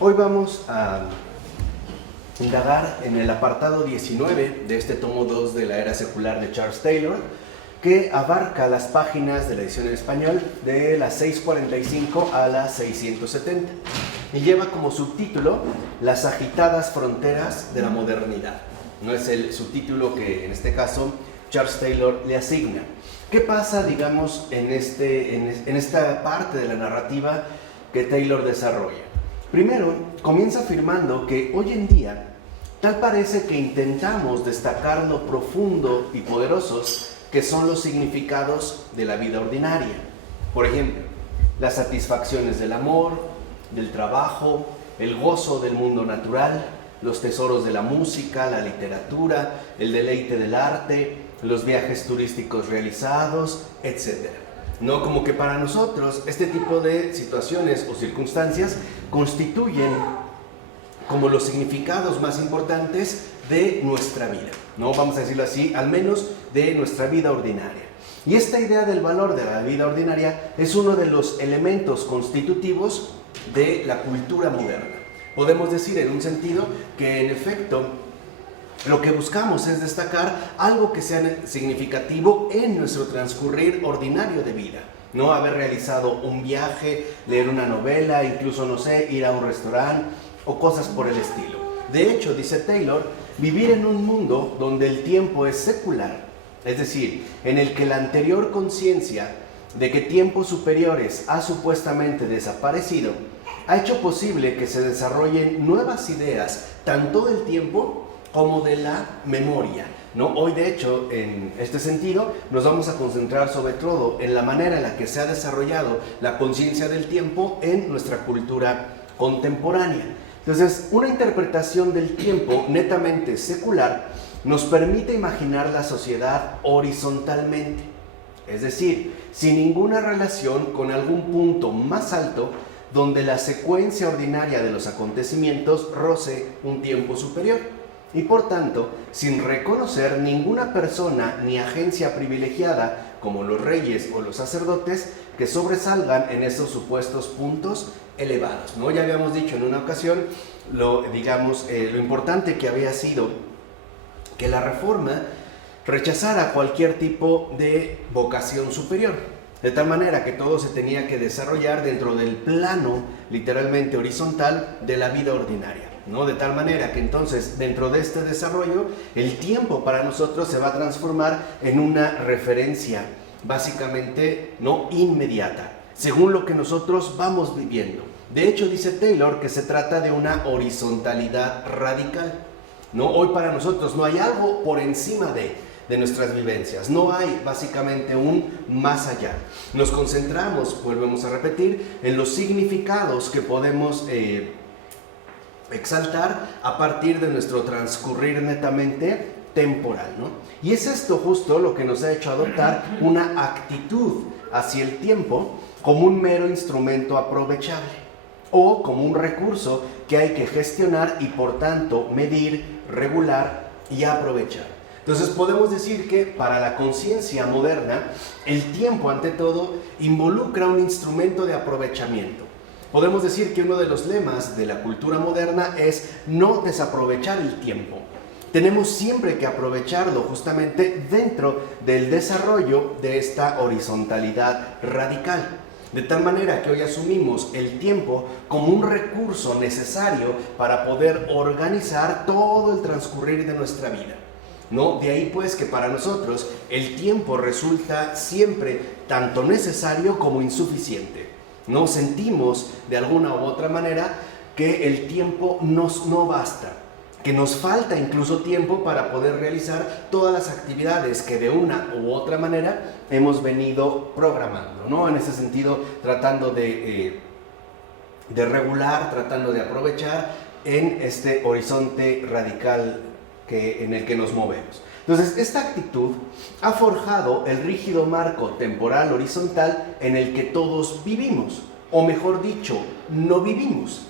Hoy vamos a indagar en el apartado 19 de este tomo 2 de la era secular de Charles Taylor, que abarca las páginas de la edición en español de las 645 a las 670 y lleva como subtítulo Las agitadas fronteras de la modernidad. No es el subtítulo que en este caso Charles Taylor le asigna. ¿Qué pasa, digamos, en esta parte de la narrativa que Taylor desarrolla? Primero, comienza afirmando que hoy en día tal parece que intentamos destacar lo profundo y poderosos que son los significados de la vida ordinaria. Por ejemplo, las satisfacciones del amor, del trabajo, el gozo del mundo natural, los tesoros de la música, la literatura, el deleite del arte, los viajes turísticos realizados, etc. No, como que para nosotros este tipo de situaciones o circunstancias constituyen como los significados más importantes de nuestra vida, ¿no? Vamos a decirlo así, al menos de nuestra vida ordinaria. Y esta idea del valor de la vida ordinaria es uno de los elementos constitutivos de la cultura moderna. Podemos decir en un sentido que en efecto lo que buscamos es destacar algo que sea significativo en nuestro transcurrir ordinario de vida. No haber realizado un viaje, leer una novela, incluso, no sé, ir a un restaurante o cosas por el estilo. De hecho, dice Taylor, vivir en un mundo donde el tiempo es secular, es decir, en el que la anterior conciencia de que tiempos superiores ha supuestamente desaparecido, ha hecho posible que se desarrollen nuevas ideas, tanto del tiempo como de la memoria, ¿no? Hoy, de hecho, en este sentido, nos vamos a concentrar sobre todo en la manera en la que se ha desarrollado la conciencia del tiempo en nuestra cultura contemporánea. Entonces, una interpretación del tiempo netamente secular nos permite imaginar la sociedad horizontalmente, es decir, sin ninguna relación con algún punto más alto donde la secuencia ordinaria de los acontecimientos roce un tiempo superior. Y por tanto, sin reconocer ninguna persona ni agencia privilegiada como los reyes o los sacerdotes que sobresalgan en esos supuestos puntos elevados, ¿no? Ya habíamos dicho en una ocasión lo importante que había sido que la Reforma rechazara cualquier tipo de vocación superior, de tal manera que todo se tenía que desarrollar dentro del plano literalmente horizontal de la vida ordinaria, ¿no? De tal manera que entonces dentro de este desarrollo el tiempo para nosotros se va a transformar en una referencia básicamente no inmediata, según lo que nosotros vamos viviendo. De hecho, dice Taylor que se trata de una horizontalidad radical, ¿no? Hoy para nosotros no hay algo por encima de nuestras vivencias, no hay básicamente un más allá. Nos concentramos, volvemos a repetir, en los significados que podemos exaltar a partir de nuestro transcurrir netamente temporal, ¿no? Y es esto justo lo que nos ha hecho adoptar una actitud hacia el tiempo como un mero instrumento aprovechable o como un recurso que hay que gestionar y por tanto medir, regular y aprovechar. Entonces podemos decir que para la conciencia moderna el tiempo ante todo involucra un instrumento de aprovechamiento. Podemos decir que uno de los lemas de la cultura moderna es no desaprovechar el tiempo. Tenemos siempre que aprovecharlo justamente dentro del desarrollo de esta horizontalidad radical. De tal manera que hoy asumimos el tiempo como un recurso necesario para poder organizar todo el transcurrir de nuestra vida, ¿no? De ahí pues que para nosotros el tiempo resulta siempre tanto necesario como insuficiente. No sentimos de alguna u otra manera que el tiempo no basta, que nos falta incluso tiempo para poder realizar todas las actividades que de una u otra manera hemos venido programando, ¿no? En ese sentido, tratando de regular, tratando de aprovechar en este horizonte radical en el que nos movemos. Entonces, esta actitud ha forjado el rígido marco temporal horizontal en el que todos vivimos, o mejor dicho, no vivimos,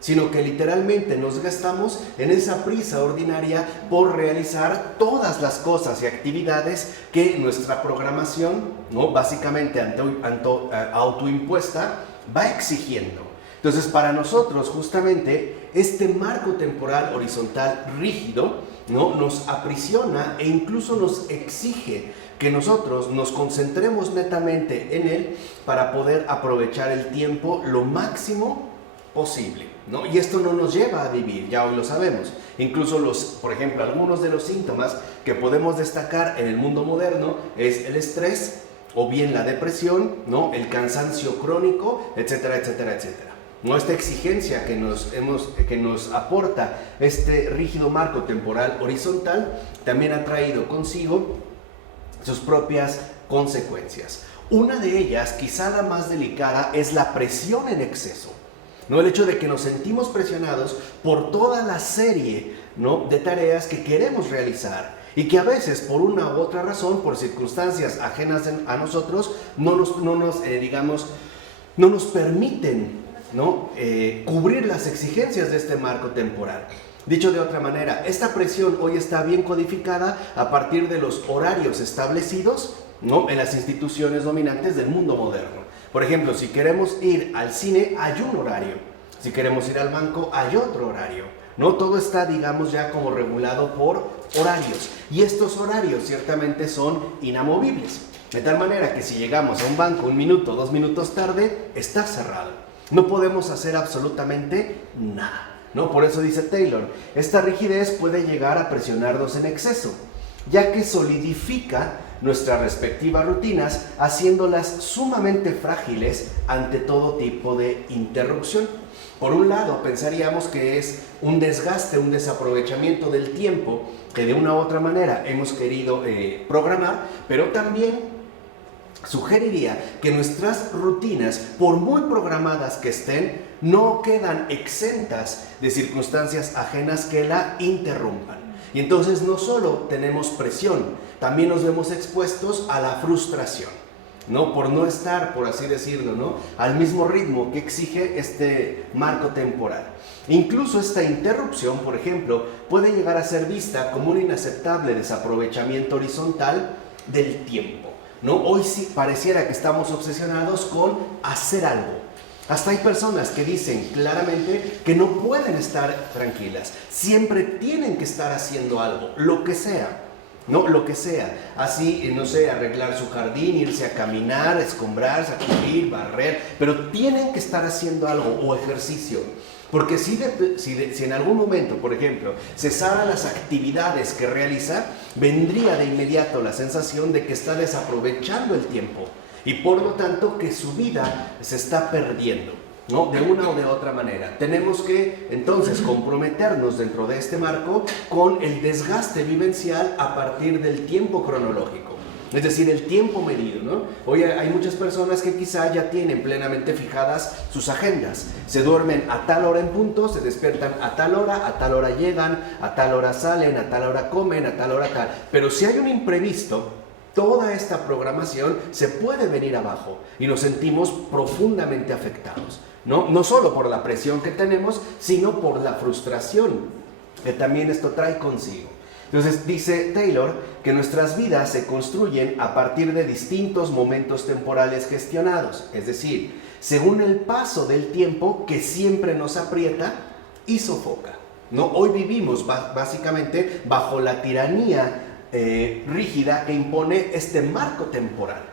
sino que literalmente nos gastamos en esa prisa ordinaria por realizar todas las cosas y actividades que nuestra programación, ¿no? Básicamente autoimpuesta, va exigiendo. Entonces, para nosotros, justamente, este marco temporal horizontal rígido, ¿no?, nos aprisiona e incluso nos exige que nosotros nos concentremos netamente en él para poder aprovechar el tiempo lo máximo posible, ¿no? Y esto no nos lleva a vivir, ya hoy lo sabemos. Incluso por ejemplo, algunos de los síntomas que podemos destacar en el mundo moderno es el estrés, o bien la depresión, ¿no?, el cansancio crónico, etcétera, etcétera, etcétera. ¿No? Esta exigencia que nos aporta este rígido marco temporal horizontal también ha traído consigo sus propias consecuencias. Una de ellas, quizá la más delicada, es la presión en exceso, ¿no? El hecho de que nos sentimos presionados por toda la serie, ¿no?, de tareas que queremos realizar y que a veces por una u otra razón, por circunstancias ajenas a nosotros, no nos permiten, ¿no?, cubrir las exigencias de este marco temporal. Dicho de otra manera, esta presión hoy está bien codificada a partir de los horarios establecidos, ¿no?, en las instituciones dominantes del mundo moderno. Por ejemplo, si queremos ir al cine, hay un horario. Si queremos ir al banco, hay otro horario, ¿no? Todo está, digamos, ya como regulado por horarios. Y estos horarios ciertamente son inamovibles. De tal manera que si llegamos a un banco 1 minuto, 2 minutos tarde, está cerrado. No podemos hacer absolutamente nada, ¿no? Por eso dice Taylor, esta rigidez puede llegar a presionarnos en exceso, ya que solidifica nuestras respectivas rutinas, haciéndolas sumamente frágiles ante todo tipo de interrupción. Por un lado, pensaríamos que es un desgaste, un desaprovechamiento del tiempo que de una u otra manera hemos querido programar, pero también sugeriría que nuestras rutinas, por muy programadas que estén, no quedan exentas de circunstancias ajenas que la interrumpan. Y entonces no solo tenemos presión, también nos vemos expuestos a la frustración, ¿no?, por no estar, por así decirlo, ¿no?, al mismo ritmo que exige este marco temporal. Incluso esta interrupción, por ejemplo, puede llegar a ser vista como un inaceptable desaprovechamiento horizontal del tiempo, ¿no? Hoy sí pareciera que estamos obsesionados con hacer algo. Hasta hay personas que dicen claramente que no pueden estar tranquilas, siempre tienen que estar haciendo algo, lo que sea, ¿no? Lo que sea, así, no sé, arreglar su jardín, irse a caminar, escombrar, sacudir, barrer, pero tienen que estar haciendo algo o ejercicio. Porque si en algún momento, por ejemplo, cesara las actividades que realiza, vendría de inmediato la sensación de que está desaprovechando el tiempo y por lo tanto que su vida se está perdiendo, ¿no?, de una o de otra manera. Tenemos que entonces comprometernos dentro de este marco con el desgaste vivencial a partir del tiempo cronológico. Es decir, el tiempo medido, ¿no? Hoy hay muchas personas que quizá ya tienen plenamente fijadas sus agendas. Se duermen a tal hora en punto, se despiertan a tal hora llegan, a tal hora salen, a tal hora comen, a tal hora tal. Pero si hay un imprevisto, toda esta programación se puede venir abajo y nos sentimos profundamente afectados, ¿no? No solo por la presión que tenemos, sino por la frustración que también esto trae consigo. Entonces dice Taylor que nuestras vidas se construyen a partir de distintos momentos temporales gestionados, es decir, según el paso del tiempo que siempre nos aprieta y sofoca, ¿no? Hoy vivimos básicamente bajo la tiranía rígida que impone este marco temporal,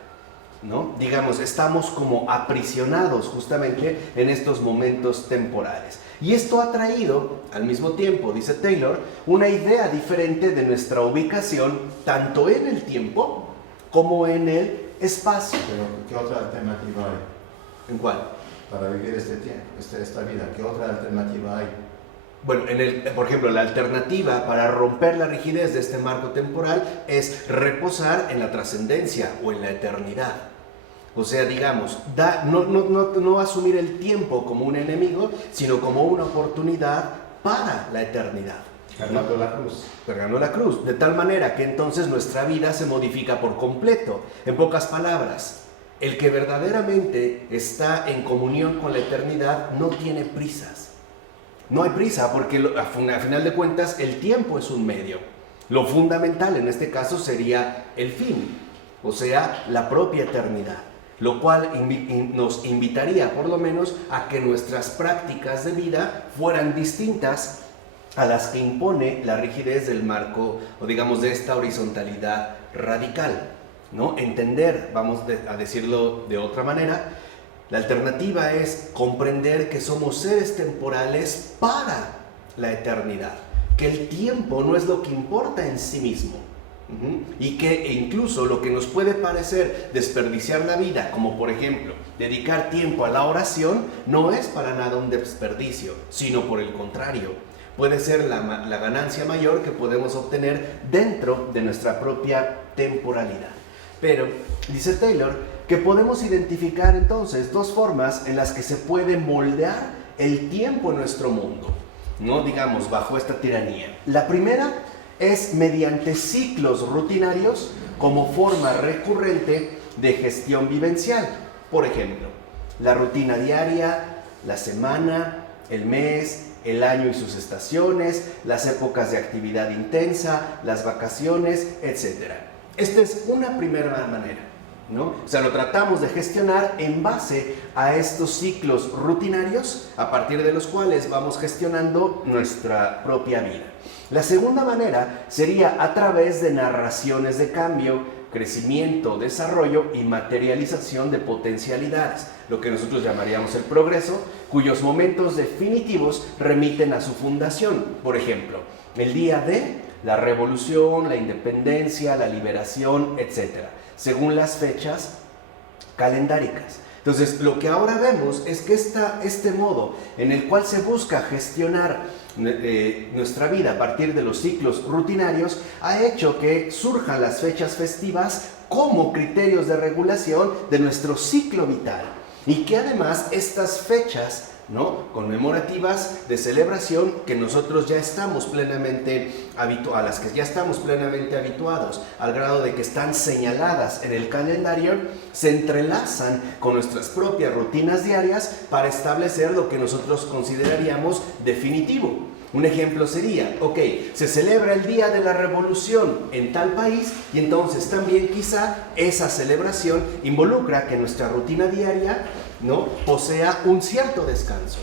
¿no? Digamos, estamos como aprisionados justamente en estos momentos temporales. Y esto ha traído, al mismo tiempo, dice Taylor, una idea diferente de nuestra ubicación, tanto en el tiempo como en el espacio. Pero, ¿qué otra alternativa hay? ¿En cuál? Para vivir esta vida, ¿qué otra alternativa hay? Bueno, por ejemplo, la alternativa para romper la rigidez de este marco temporal es reposar en la trascendencia o en la eternidad. O sea, digamos, no asumir el tiempo como un enemigo, sino como una oportunidad para la eternidad. Cargando la cruz. Cargando la cruz, de tal manera que entonces nuestra vida se modifica por completo. En pocas palabras, el que verdaderamente está en comunión con la eternidad no tiene prisas. No hay prisa porque a final de cuentas el tiempo es un medio. Lo fundamental en este caso sería el fin, o sea, la propia eternidad. lo cual nos invitaría por lo menos a que nuestras prácticas de vida fueran distintas a las que impone la rigidez del marco, o digamos de esta horizontalidad radical, ¿no? Entender, vamos a decirlo de otra manera, la alternativa es comprender que somos seres temporales para la eternidad, que el tiempo no es lo que importa en sí mismo, y que incluso lo que nos puede parecer desperdiciar la vida, como por ejemplo dedicar tiempo a la oración, no es para nada un desperdicio, sino por el contrario, puede ser la ganancia mayor que podemos obtener dentro de nuestra propia temporalidad. Pero dice Taylor que podemos identificar entonces dos formas en las que se puede moldear el tiempo en nuestro mundo, no digamos bajo esta tiranía. La primera es mediante ciclos rutinarios como forma recurrente de gestión vivencial. Por ejemplo, la rutina diaria, la semana, el mes, el año y sus estaciones, las épocas de actividad intensa, las vacaciones, etc. Esta es una primera manera, ¿no? O sea, lo tratamos de gestionar en base a estos ciclos rutinarios a partir de los cuales vamos gestionando nuestra propia vida. La segunda manera sería a través de narraciones de cambio, crecimiento, desarrollo y materialización de potencialidades, lo que nosotros llamaríamos el progreso, cuyos momentos definitivos remiten a su fundación. Por ejemplo, el día de la revolución, la independencia, la liberación, etc., según las fechas calendáricas. Entonces, lo que ahora vemos es que este modo en el cual se busca gestionar nuestra vida a partir de los ciclos rutinarios ha hecho que surjan las fechas festivas como criterios de regulación de nuestro ciclo vital, y que además estas fechas, ¿no?, conmemorativas de celebración que nosotros ya estamos plenamente a las que ya estamos plenamente habituados, al grado de que están señaladas en el calendario, se entrelazan con nuestras propias rutinas diarias para establecer lo que nosotros consideraríamos definitivo. Un ejemplo sería, se celebra el Día de la Revolución en tal país, y entonces también quizá esa celebración involucra que nuestra rutina diaria, ¿no?, posea un cierto descanso,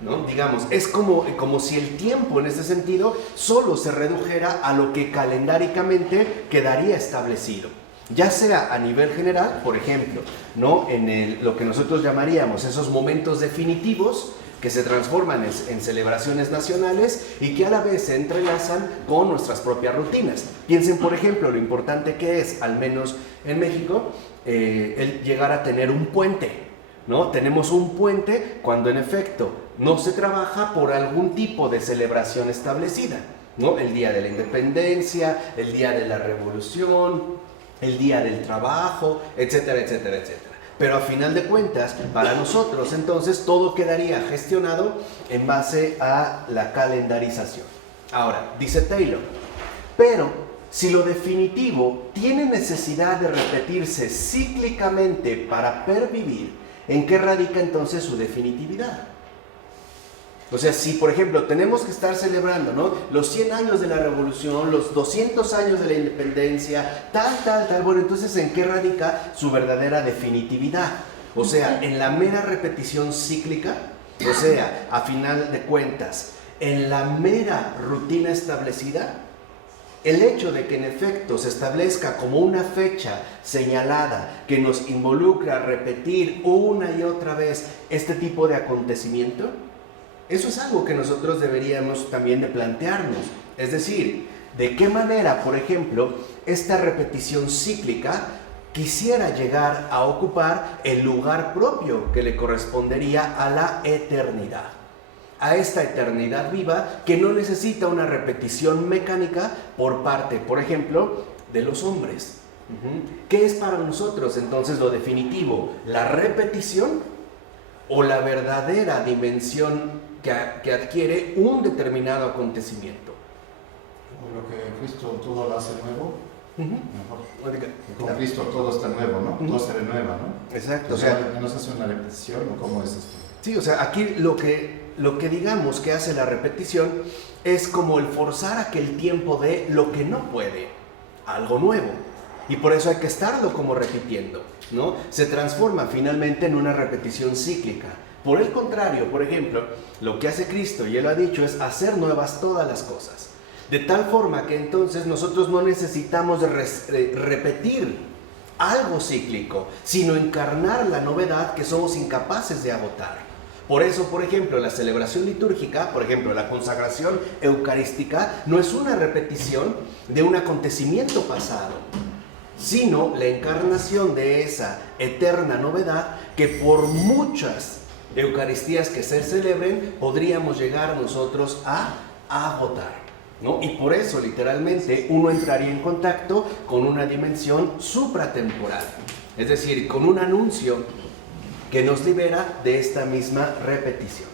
¿no? Digamos, es como si el tiempo en ese sentido solo se redujera a lo que calendáricamente quedaría establecido, ya sea a nivel general, por ejemplo, ¿no?, en lo que nosotros llamaríamos esos momentos definitivos que se transforman en celebraciones nacionales y que a la vez se entrelazan con nuestras propias rutinas. Piensen, por ejemplo, lo importante que es, al menos en México, el llegar a tener un puente, ¿no? Tenemos un puente cuando en efecto no se trabaja por algún tipo de celebración establecida, ¿no? El Día de la Independencia, el Día de la Revolución, el Día del Trabajo, etcétera, etcétera, etcétera. Pero a final de cuentas, para nosotros entonces todo quedaría gestionado en base a la calendarización. Ahora, dice Taylor, pero si lo definitivo tiene necesidad de repetirse cíclicamente para pervivir, ¿en qué radica entonces su definitividad? O sea, si por ejemplo tenemos que estar celebrando, ¿no?, los 100 años de la revolución, los 200 años de la independencia, tal, bueno, entonces ¿en qué radica su verdadera definitividad? O sea, en la mera repetición cíclica, o sea, a final de cuentas, en la mera rutina establecida. El hecho de que en efecto se establezca como una fecha señalada que nos involucra repetir una y otra vez este tipo de acontecimiento, eso es algo que nosotros deberíamos también de plantearnos. Es decir, ¿de qué manera, por ejemplo, esta repetición cíclica quisiera llegar a ocupar el lugar propio que le correspondería a la eternidad? A esta eternidad viva que no necesita una repetición mecánica por parte, por ejemplo, de los hombres. ¿Qué es para nosotros entonces lo definitivo? ¿La repetición o la verdadera dimensión que adquiere un determinado acontecimiento? Por lo que Cristo todo lo hace nuevo, mejor. Con Cristo todo está nuevo, ¿no? Todo se renueva, ¿no? Exacto. O sea, ¿no se hace una repetición o cómo es esto? Sí, o sea, aquí lo que digamos que hace la repetición es como el forzar a que el tiempo dé lo que no puede, algo nuevo. Y por eso hay que estarlo como repitiendo, ¿no? Se transforma finalmente en una repetición cíclica. Por el contrario, por ejemplo, lo que hace Cristo, y Él lo ha dicho, es hacer nuevas todas las cosas. De tal forma que entonces nosotros no necesitamos repetir algo cíclico, sino encarnar la novedad que somos incapaces de agotar. Por eso, por ejemplo, la celebración litúrgica, por ejemplo, la consagración eucarística, no es una repetición de un acontecimiento pasado, sino la encarnación de esa eterna novedad que por muchas Eucaristías que se celebren podríamos llegar nosotros a agotar, ¿no? Y por eso, literalmente, uno entraría en contacto con una dimensión supratemporal, es decir, con un anuncio que nos libera de esta misma repetición.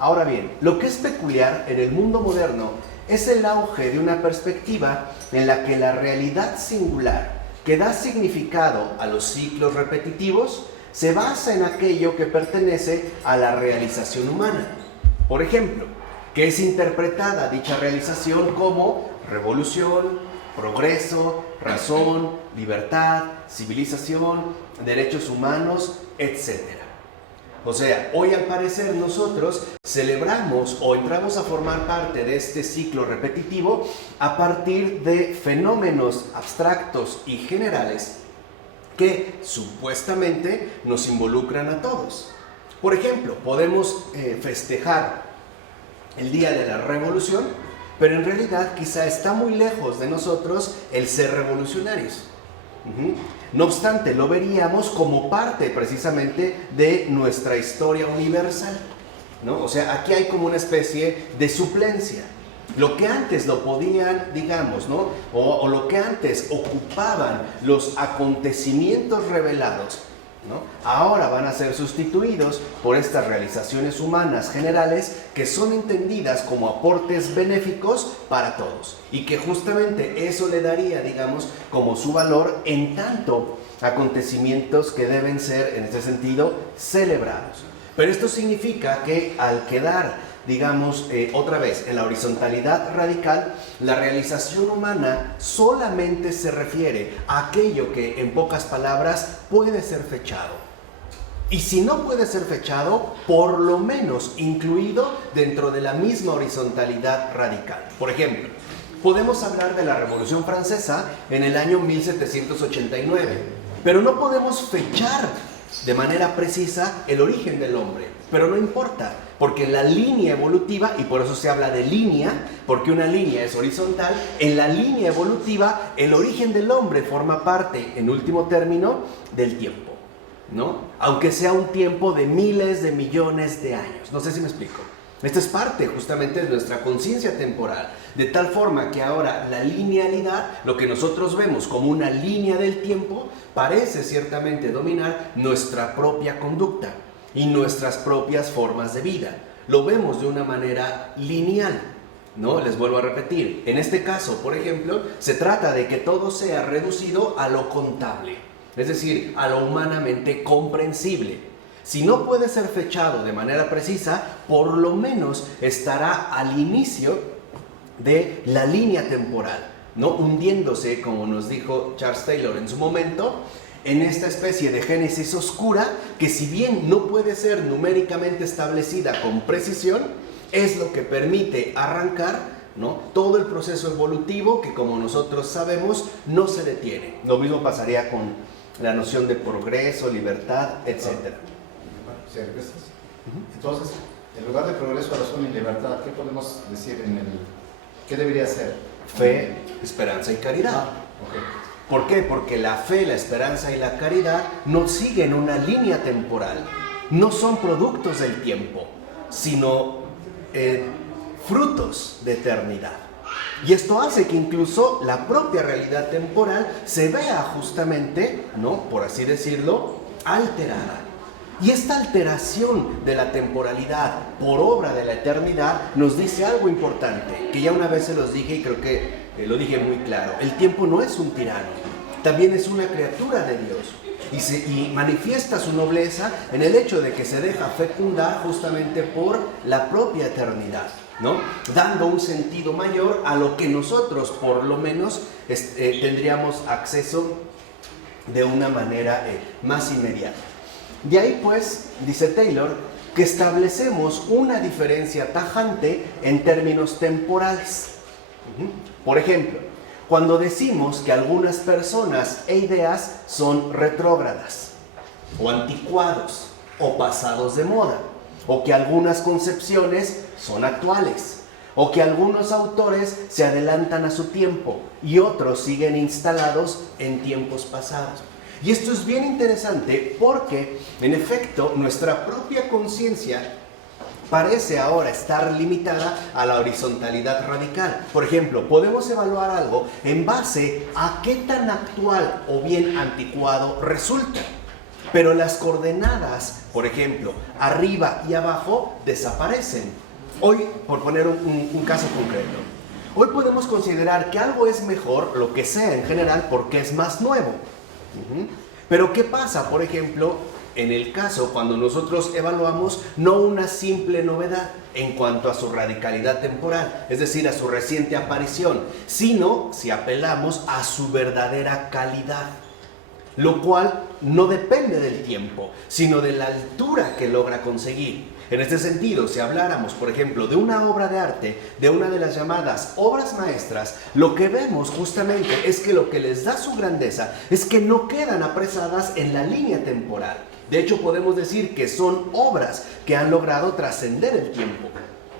Ahora bien, lo que es peculiar en el mundo moderno es el auge de una perspectiva en la que la realidad singular que da significado a los ciclos repetitivos se basa en aquello que pertenece a la realización humana. Por ejemplo, que es interpretada dicha realización como revolución, progreso, razón, libertad, civilización, derechos humanos, etc. O sea, hoy al parecer nosotros celebramos o entramos a formar parte de este ciclo repetitivo a partir de fenómenos abstractos y generales que supuestamente nos involucran a todos. Por ejemplo, podemos festejar el Día de la Revolución, pero en realidad quizá está muy lejos de nosotros el ser revolucionarios. No obstante, lo veríamos como parte precisamente de nuestra historia universal, ¿no? O sea, aquí hay como una especie de suplencia. Lo que antes lo podían, digamos, ¿no? O lo que antes ocupaban los acontecimientos revelados, ¿no? Ahora van a ser sustituidos por estas realizaciones humanas generales que son entendidas como aportes benéficos para todos y que justamente eso le daría, digamos, como su valor en tanto acontecimientos que deben ser, en este sentido, celebrados. Pero esto significa que al quedar, digamos, otra vez, en la horizontalidad radical, la realización humana solamente se refiere a aquello que, en pocas palabras, puede ser fechado. Y si no puede ser fechado, por lo menos incluido dentro de la misma horizontalidad radical. Por ejemplo, podemos hablar de la Revolución Francesa en el año 1789, pero no podemos fechar de manera precisa el origen del hombre. Pero no importa, porque la línea evolutiva, y por eso se habla de línea, porque una línea es horizontal, en la línea evolutiva el origen del hombre forma parte, en último término, del tiempo, ¿no? Aunque sea un tiempo de miles de millones de años. No sé si me explico. Esta es parte justamente de nuestra conciencia temporal, de tal forma que ahora la linealidad, lo que nosotros vemos como una línea del tiempo, parece ciertamente dominar nuestra propia conducta y nuestras propias formas de vida. Lo vemos de una manera lineal, ¿no? Les vuelvo a repetir, en este caso, por ejemplo, se trata de que todo sea reducido a lo contable, es decir, a lo humanamente comprensible. Si no puede ser fechado de manera precisa, por lo menos estará al inicio de la línea temporal, ¿no? Hundiéndose, como nos dijo Charles Taylor en su momento, en esta especie de génesis oscura que, si bien no puede ser numéricamente establecida con precisión, es lo que permite arrancar, ¿no?, todo el proceso evolutivo que, como nosotros sabemos, no se detiene. Lo mismo pasaría con la noción de progreso, libertad, etc. Sí, entonces, en lugar de progreso, razón y libertad, ¿qué podemos decir qué debería ser? Fe, esperanza y caridad. Okay. ¿Por qué? Porque la fe, la esperanza y la caridad no siguen una línea temporal, no son productos del tiempo, sino frutos de eternidad. Y esto hace que incluso la propia realidad temporal se vea justamente, ¿no?, por así decirlo, alterada. Y esta alteración de la temporalidad por obra de la eternidad nos dice algo importante, que ya una vez se los dije y creo que lo dije muy claro. El tiempo no es un tirano, también es una criatura de Dios y manifiesta su nobleza en el hecho de que se deja fecundar justamente por la propia eternidad. ¿no? Dando un sentido mayor a lo que nosotros, por lo menos, tendríamos acceso de una manera más inmediata. De ahí, pues, dice Taylor, que establecemos una diferencia tajante en términos temporales. Por ejemplo, cuando decimos que algunas personas e ideas son retrógradas, o anticuados, o pasados de moda, o que algunas concepciones son actuales, o que algunos autores se adelantan a su tiempo y otros siguen instalados en tiempos pasados. Y esto es bien interesante porque, en efecto, nuestra propia conciencia parece ahora estar limitada a la horizontalidad radical. Por ejemplo, podemos evaluar algo en base a qué tan actual o bien anticuado resulta. Pero las coordenadas, por ejemplo, arriba y abajo, desaparecen. Hoy, por poner un caso concreto, hoy podemos considerar que algo es mejor, lo que sea en general, porque es más nuevo. Pero ¿qué pasa, por ejemplo, en el caso cuando nosotros evaluamos no una simple novedad en cuanto a su radicalidad temporal, es decir, a su reciente aparición, sino si apelamos a su verdadera calidad? Lo cual no depende del tiempo, sino de la altura que logra conseguir. En este sentido, si habláramos, por ejemplo, de una obra de arte, de una de las llamadas obras maestras, lo que vemos justamente es que lo que les da su grandeza es que no quedan apresadas en la línea temporal. De hecho, podemos decir que son obras que han logrado trascender el tiempo,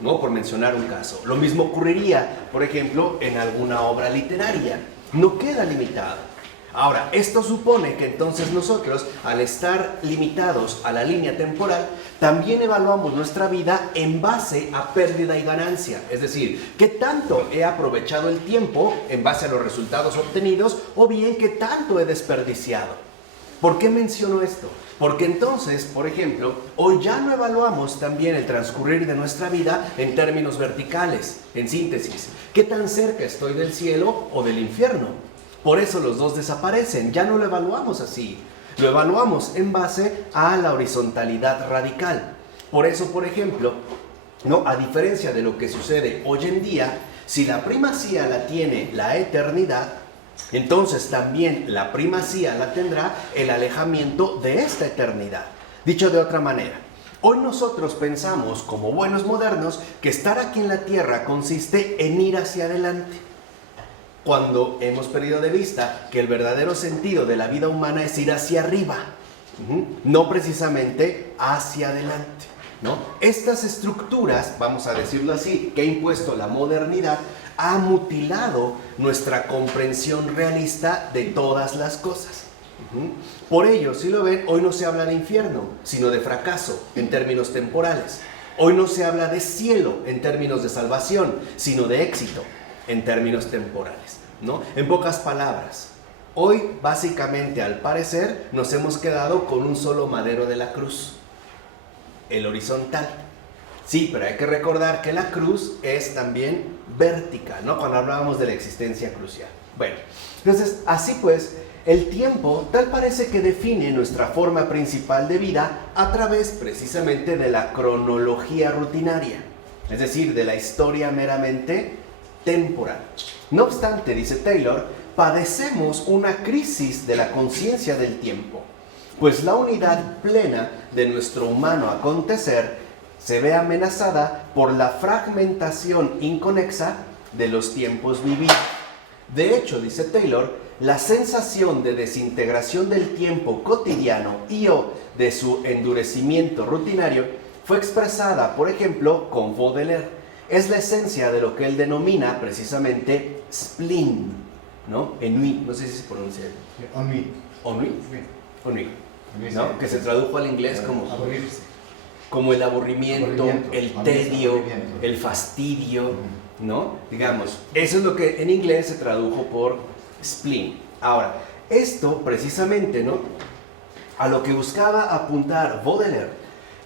¿no? Por mencionar un caso. Lo mismo ocurriría, por ejemplo, en alguna obra literaria. No queda limitado. Ahora, esto supone que entonces nosotros, al estar limitados a la línea temporal, también evaluamos nuestra vida en base a pérdida y ganancia. Es decir, qué tanto he aprovechado el tiempo en base a los resultados obtenidos o bien qué tanto he desperdiciado. ¿Por qué menciono esto? Porque entonces, por ejemplo, hoy ya no evaluamos también el transcurrir de nuestra vida en términos verticales. En síntesis, ¿qué tan cerca estoy del cielo o del infierno? Por eso los dos desaparecen, ya no lo evaluamos así. Lo evaluamos en base a la horizontalidad radical. Por eso, por ejemplo, ¿no? A diferencia de lo que sucede hoy en día, si la primacía la tiene la eternidad, entonces también la primacía la tendrá el alejamiento de esta eternidad. Dicho de otra manera, hoy nosotros pensamos como buenos modernos que estar aquí en la tierra consiste en ir hacia adelante, cuando hemos perdido de vista que el verdadero sentido de la vida humana es ir hacia arriba, no precisamente hacia adelante, ¿no? Estas estructuras, vamos a decirlo así, que ha impuesto la modernidad, ha mutilado nuestra comprensión realista de todas las cosas. Por ello, si lo ven, hoy no se habla de infierno, sino de fracaso en términos temporales. Hoy no se habla de cielo en términos de salvación, sino de éxito en términos temporales, ¿no? En pocas palabras, hoy básicamente al parecer nos hemos quedado con un solo madero de la cruz, el horizontal. Sí, pero hay que recordar que la cruz es también vertical, ¿no? Cuando hablábamos de la existencia crucial. Bueno, entonces así pues, el tiempo tal parece que define nuestra forma principal de vida a través precisamente de la cronología rutinaria, es decir, de la historia meramente temporal. No obstante, dice Taylor, padecemos una crisis de la conciencia del tiempo, pues la unidad plena de nuestro humano acontecer se ve amenazada por la fragmentación inconexa de los tiempos vividos. De hecho, dice Taylor, la sensación de desintegración del tiempo cotidiano y o de su endurecimiento rutinario fue expresada, por ejemplo, con Baudelaire. Es la esencia de lo que él denomina precisamente spleen, ¿no? Ennui, no sé si se pronuncia. Ennui. ¿Ennui? Ennui, ¿no? Que se tradujo al inglés como el aburrimiento, el tedio, el fastidio, ¿no? Digamos, eso es lo que en inglés se tradujo por spleen. Ahora, esto precisamente, ¿no? A lo que buscaba apuntar Baudelaire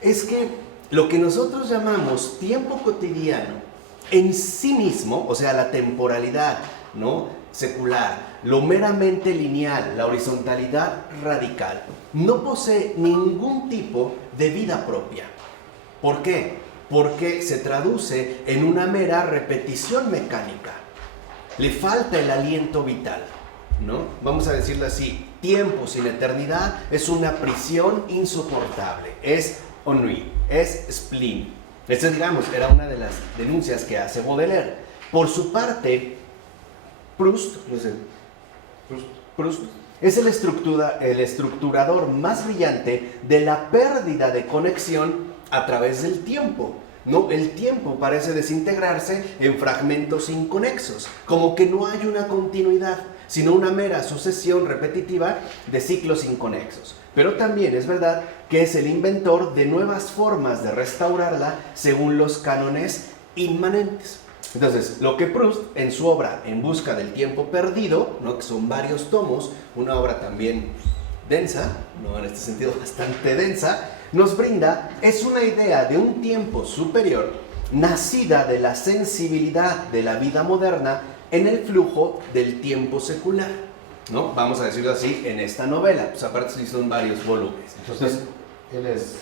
es que lo que nosotros llamamos tiempo cotidiano en sí mismo, o sea, la temporalidad, ¿no? Secular, lo meramente lineal, la horizontalidad radical, no posee ningún tipo de vida propia. ¿Por qué? porque se traduce en una mera repetición mecánica. Le falta el aliento vital, ¿no? Vamos a decirlo así, tiempo sin eternidad es una prisión insoportable, es ennui, es spleen. Esta, digamos, era una de las denuncias que hace Baudelaire. Por su parte, Proust es el estructurador más brillante de la pérdida de conexión a través del tiempo. No, el tiempo parece desintegrarse en fragmentos inconexos, como que no hay una continuidad, sino una mera sucesión repetitiva de ciclos inconexos. Pero también es verdad que es el inventor de nuevas formas de restaurarla según los cánones inmanentes. Entonces, lo que Proust, en su obra En busca del tiempo perdido, ¿no?, que son varios tomos, una obra también densa, no en este sentido bastante densa, nos brinda es una idea de un tiempo superior, nacida de la sensibilidad de la vida moderna en el flujo del tiempo secular, ¿no? Vamos a decirlo así en esta novela, pues aparte sí son varios volúmenes. Entonces, ¿él es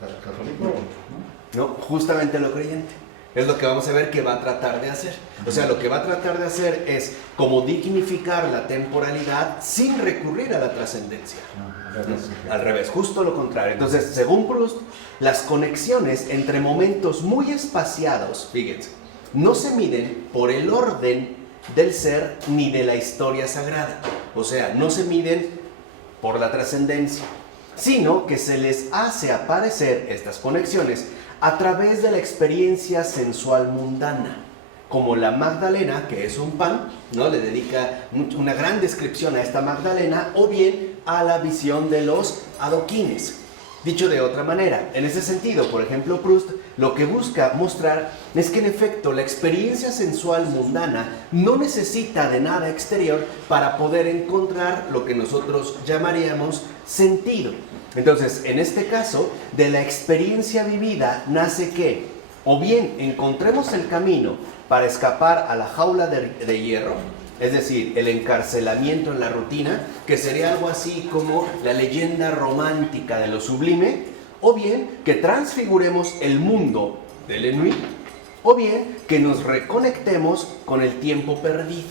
católico? No, justamente lo creyente. Es lo que vamos a ver que va a tratar de hacer. O sea, lo que va a tratar de hacer es como dignificar la temporalidad sin recurrir a la trascendencia. Al revés, justo lo contrario. Entonces, según Proust, las conexiones entre momentos muy espaciados, fíjense, no se miden por el orden del ser ni de la historia sagrada. O sea, no se miden por la trascendencia, sino que se les hace aparecer estas conexiones a través de la experiencia sensual mundana, como la Magdalena, que es un pan, ¿no? Le dedica una gran descripción a esta Magdalena, o bien a la visión de los adoquines. Dicho de otra manera, en ese sentido, por ejemplo, Proust lo que busca mostrar es que en efecto la experiencia sensual mundana no necesita de nada exterior para poder encontrar lo que nosotros llamaríamos sentido. Entonces, en este caso, de la experiencia vivida nace que, o bien encontremos el camino para escapar a la jaula de hierro, es decir, el encarcelamiento en la rutina, que sería algo así como la leyenda romántica de lo sublime, o bien que transfiguremos el mundo del ennui, o bien que nos reconectemos con el tiempo perdido.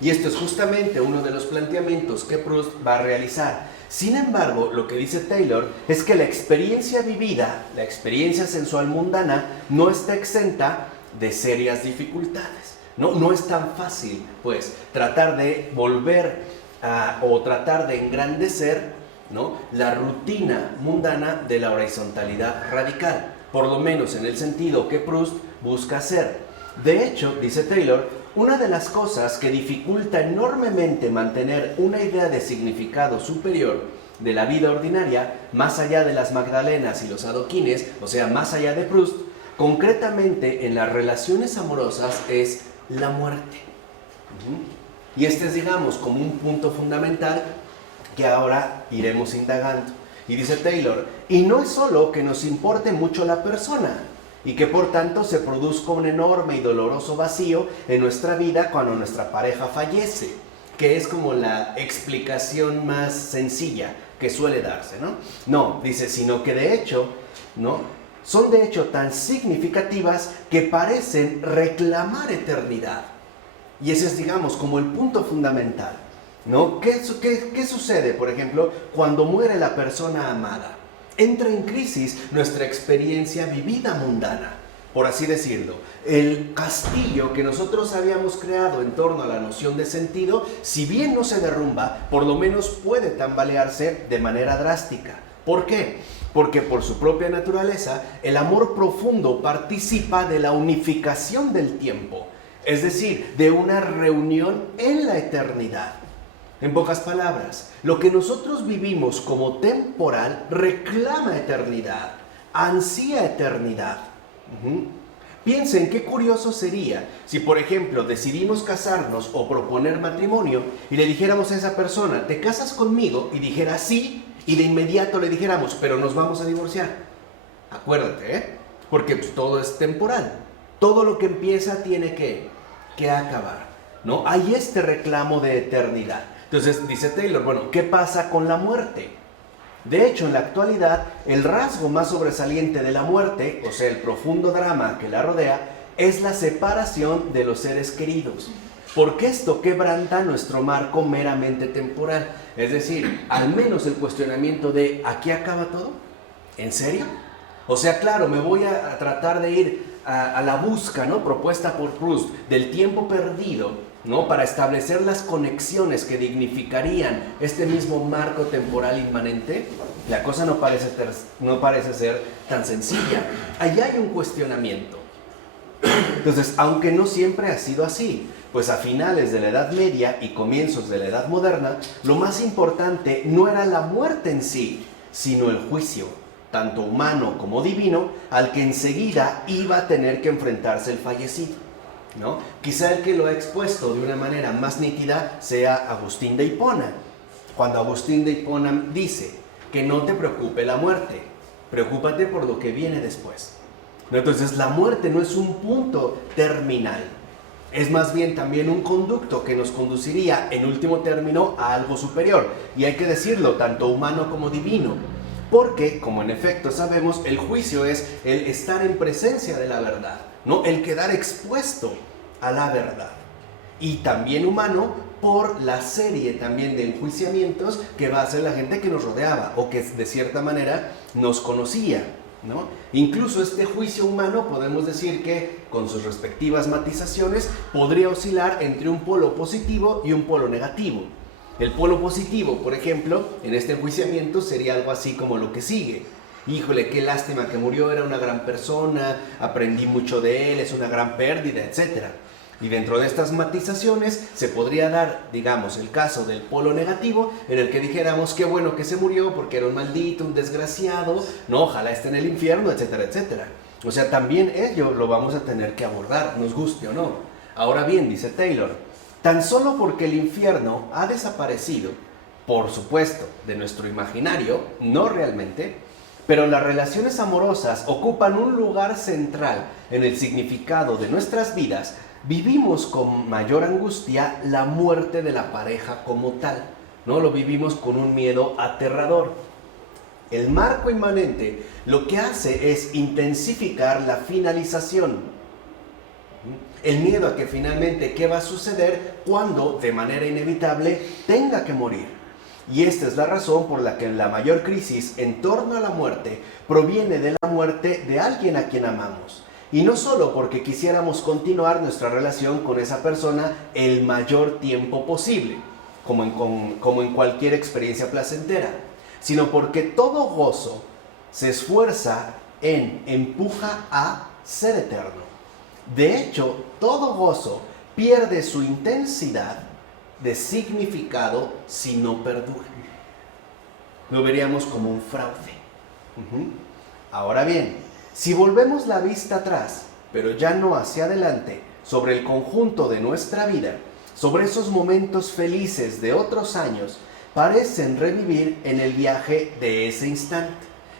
Y esto es justamente uno de los planteamientos que Proust va a realizar. Sin embargo, lo que dice Taylor es que la experiencia vivida, la experiencia sensual mundana, no está exenta de serias dificultades. No es tan fácil, pues, tratar de volver o tratar de engrandecer, ¿no?, la rutina mundana de la horizontalidad radical, por lo menos en el sentido que Proust busca hacer. De hecho, dice Taylor, una de las cosas que dificulta enormemente mantener una idea de significado superior de la vida ordinaria, más allá de las Magdalenas y los adoquines, o sea, más allá de Proust, concretamente en las relaciones amorosas, es la muerte. Y este es, digamos, como un punto fundamental que ahora iremos indagando. Y dice Taylor, y no es solo que nos importe mucho la persona, y que por tanto se produzca un enorme y doloroso vacío en nuestra vida cuando nuestra pareja fallece, que es como la explicación más sencilla que suele darse, ¿no? No, dice, sino que de hecho, ¿no?, son de hecho tan significativas que parecen reclamar eternidad. Y ese es, digamos, como el punto fundamental, ¿no? ¿Qué sucede, por ejemplo, cuando muere la persona amada? Entra en crisis nuestra experiencia vivida mundana, por así decirlo. El castillo que nosotros habíamos creado en torno a la noción de sentido, si bien no se derrumba, por lo menos puede tambalearse de manera drástica. ¿Por qué? Porque por su propia naturaleza, el amor profundo participa de la unificación del tiempo, es decir, de una reunión en la eternidad. En pocas palabras, lo que nosotros vivimos como temporal reclama eternidad, ansía eternidad. Piensen qué curioso sería si, por ejemplo, decidimos casarnos o proponer matrimonio y le dijéramos a esa persona, ¿te casas conmigo? Y dijera sí, y de inmediato le dijéramos, pero nos vamos a divorciar. Acuérdate, porque pues, todo es temporal. Todo lo que empieza tiene que acabar, ¿no? Hay este reclamo de eternidad. Entonces dice Taylor, bueno, ¿qué pasa con la muerte? De hecho, en la actualidad, el rasgo más sobresaliente de la muerte, o sea, el profundo drama que la rodea, es la separación de los seres queridos. Porque esto quebranta nuestro marco meramente temporal. Es decir, al menos el cuestionamiento de ¿aquí acaba todo? ¿En serio? O sea, claro, me voy a tratar de ir a la busca, ¿no?, propuesta por Proust, del tiempo perdido, ¿no?, para establecer las conexiones que dignificarían este mismo marco temporal inmanente. La cosa no parece ser tan sencilla. Allá hay un cuestionamiento. Entonces, aunque no siempre ha sido así, pues a finales de la Edad Media y comienzos de la Edad Moderna, lo más importante no era la muerte en sí, sino el juicio, tanto humano como divino, al que enseguida iba a tener que enfrentarse el fallecido, ¿no? Quizá el que lo ha expuesto de una manera más nítida sea Agustín de Hipona, cuando Agustín de Hipona dice que no te preocupe la muerte, preocúpate por lo que viene después. Entonces, la muerte no es un punto terminal, es más bien también un conducto que nos conduciría en último término a algo superior, y hay que decirlo, tanto humano como divino, porque, como en efecto sabemos, el juicio es el estar en presencia de la verdad, ¿no?, el quedar expuesto a la verdad, y también humano por la serie también de enjuiciamientos que va a hacer la gente que nos rodeaba o que de cierta manera nos conocía, ¿no? Incluso este juicio humano podemos decir que con sus respectivas matizaciones podría oscilar entre un polo positivo y un polo negativo. El polo positivo, por ejemplo, en este enjuiciamiento sería algo así como lo que sigue: híjole, qué lástima que murió, era una gran persona, aprendí mucho de él, es una gran pérdida, etc. Y dentro de estas matizaciones se podría dar, digamos, el caso del polo negativo, en el que dijéramos qué bueno que se murió porque era un maldito, un desgraciado, no, ojalá esté en el infierno, etcétera, etcétera. O sea, también ello lo vamos a tener que abordar, nos guste o no. Ahora bien, dice Taylor, tan solo porque el infierno ha desaparecido, por supuesto, de nuestro imaginario, no realmente, pero las relaciones amorosas ocupan un lugar central en el significado de nuestras vidas, vivimos con mayor angustia la muerte de la pareja como tal, ¿no? Lo vivimos con un miedo aterrador. El marco inmanente lo que hace es intensificar la finalización. El miedo a que finalmente qué va a suceder cuando, de manera inevitable, tenga que morir. Y esta es la razón por la que la mayor crisis en torno a la muerte proviene de la muerte de alguien a quien amamos. Y no solo porque quisiéramos continuar nuestra relación con esa persona el mayor tiempo posible, como en cualquier experiencia placentera, sino porque todo gozo se esfuerza empuja a ser eterno. De hecho, todo gozo pierde su intensidad de significado si no perdura. Lo veríamos como un fraude. Ahora bien, si volvemos la vista atrás, pero ya no hacia adelante, sobre el conjunto de nuestra vida, sobre esos momentos felices de otros años, parecen revivir en el viaje de ese instante.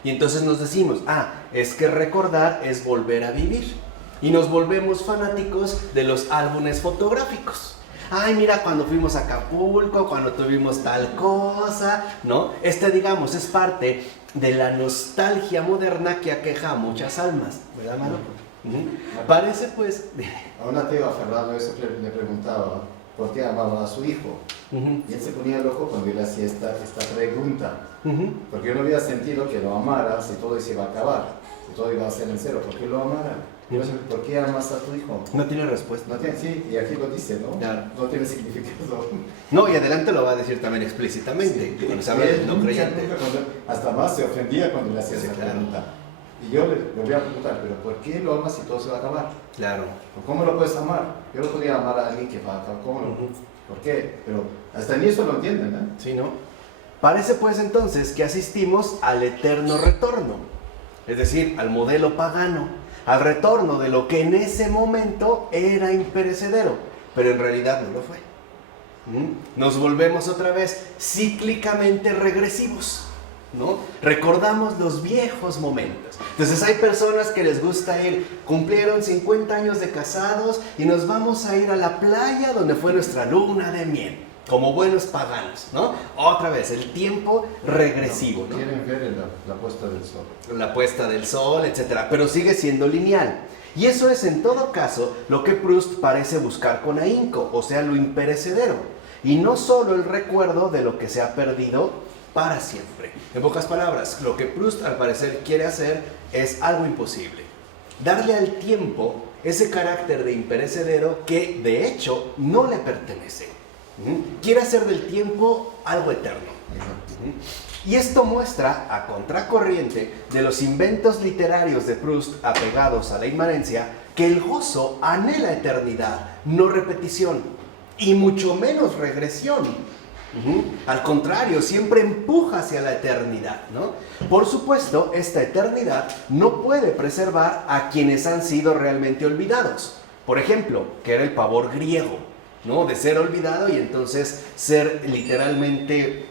Y entonces nos decimos, es que recordar es volver a vivir. Y nos volvemos fanáticos de los álbumes fotográficos. Ay, mira cuando fuimos a Acapulco, cuando tuvimos tal cosa, ¿no? Digamos, es parte de la nostalgia moderna que aqueja a muchas almas, ¿verdad, Mano? Parece, pues... A una tía Fernando eso le preguntaba por qué amaba a su hijo. Y él se ponía loco cuando él hacía esta pregunta. Porque yo no había sentido que lo amara si todo se iba a acabar, si todo iba a ser en cero. ¿Por qué lo amara? ¿Por qué amas a tu hijo? No tiene respuesta. No tiene, sí, y aquí lo dice, ¿no? Claro. No tiene significado. No, y adelante lo va a decir también explícitamente, sí, cuando se habla del no creyente. Hasta más se ofendía cuando le hacía esa pregunta. Y yo le voy a preguntar, ¿pero por qué lo amas si todo se va a acabar? Claro. ¿Cómo lo puedes amar? Yo no podía amar a alguien que va a acabar. ¿Por qué? Pero hasta ni eso lo entienden, ¿eh? Sí, ¿no? Parece pues entonces que asistimos al eterno retorno, es decir, al modelo pagano, al retorno de lo que en ese momento era imperecedero, pero en realidad no lo fue. Nos volvemos otra vez cíclicamente regresivos, ¿no? Recordamos los viejos momentos. Entonces hay personas que les gusta ir, cumplieron 50 años de casados y nos vamos a ir a la playa donde fue nuestra luna de miel. como buenos paganos, ¿no? Otra vez, el tiempo regresivo, ¿no? Quieren ver la puesta del sol. La puesta del sol, etcétera, pero sigue siendo lineal. Y eso es en todo caso lo que Proust parece buscar con ahínco, o sea, lo imperecedero, y no solo el recuerdo de lo que se ha perdido para siempre. En pocas palabras, lo que Proust al parecer quiere hacer es algo imposible: darle al tiempo ese carácter de imperecedero que de hecho no le pertenece. Quiere hacer del tiempo algo eterno. Y esto muestra, a contracorriente de los inventos literarios de Proust apegados a la inmanencia, que el gozo anhela eternidad, no repetición, y mucho menos regresión. Al contrario, siempre empuja hacia la eternidad, ¿no? Por supuesto, esta eternidad no puede preservar a quienes han sido realmente olvidados. Por ejemplo, que era el pavor griego, ¿no? De ser olvidado y entonces ser literalmente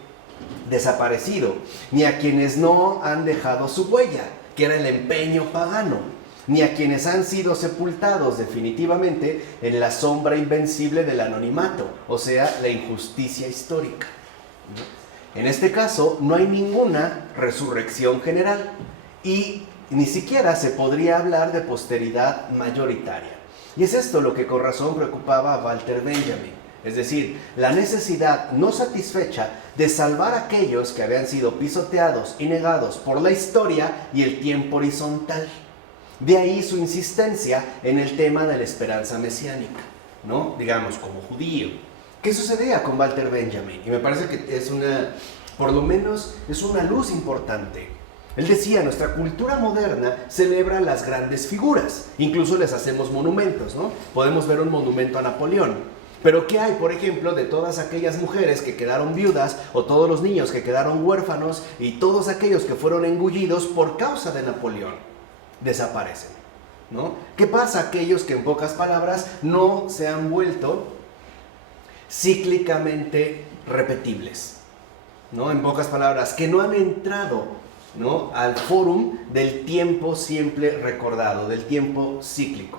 desaparecido, ni a quienes no han dejado su huella, que era el empeño pagano, ni a quienes han sido sepultados definitivamente en la sombra invencible del anonimato, o sea, la injusticia histórica. En este caso, no hay ninguna resurrección general y ni siquiera se podría hablar de posteridad mayoritaria. Y es esto lo que con razón preocupaba a Walter Benjamin. Es decir, la necesidad no satisfecha de salvar a aquellos que habían sido pisoteados y negados por la historia y el tiempo horizontal. De ahí su insistencia en el tema de la esperanza mesiánica, ¿no? Digamos, como judío. ¿Qué sucedía con Walter Benjamin? Y me parece que es por lo menos es una luz importante. Él decía, nuestra cultura moderna celebra las grandes figuras, incluso les hacemos monumentos, ¿no? Podemos ver un monumento a Napoleón. Pero ¿qué hay, por ejemplo, de todas aquellas mujeres que quedaron viudas o todos los niños que quedaron huérfanos y todos aquellos que fueron engullidos por causa de Napoleón? Desaparecen, ¿no? ¿Qué pasa a aquellos que, en pocas palabras, no se han vuelto cíclicamente repetibles, ¿no? En pocas palabras, que no han entrado, ¿no?, al fórum del tiempo siempre recordado, del tiempo cíclico,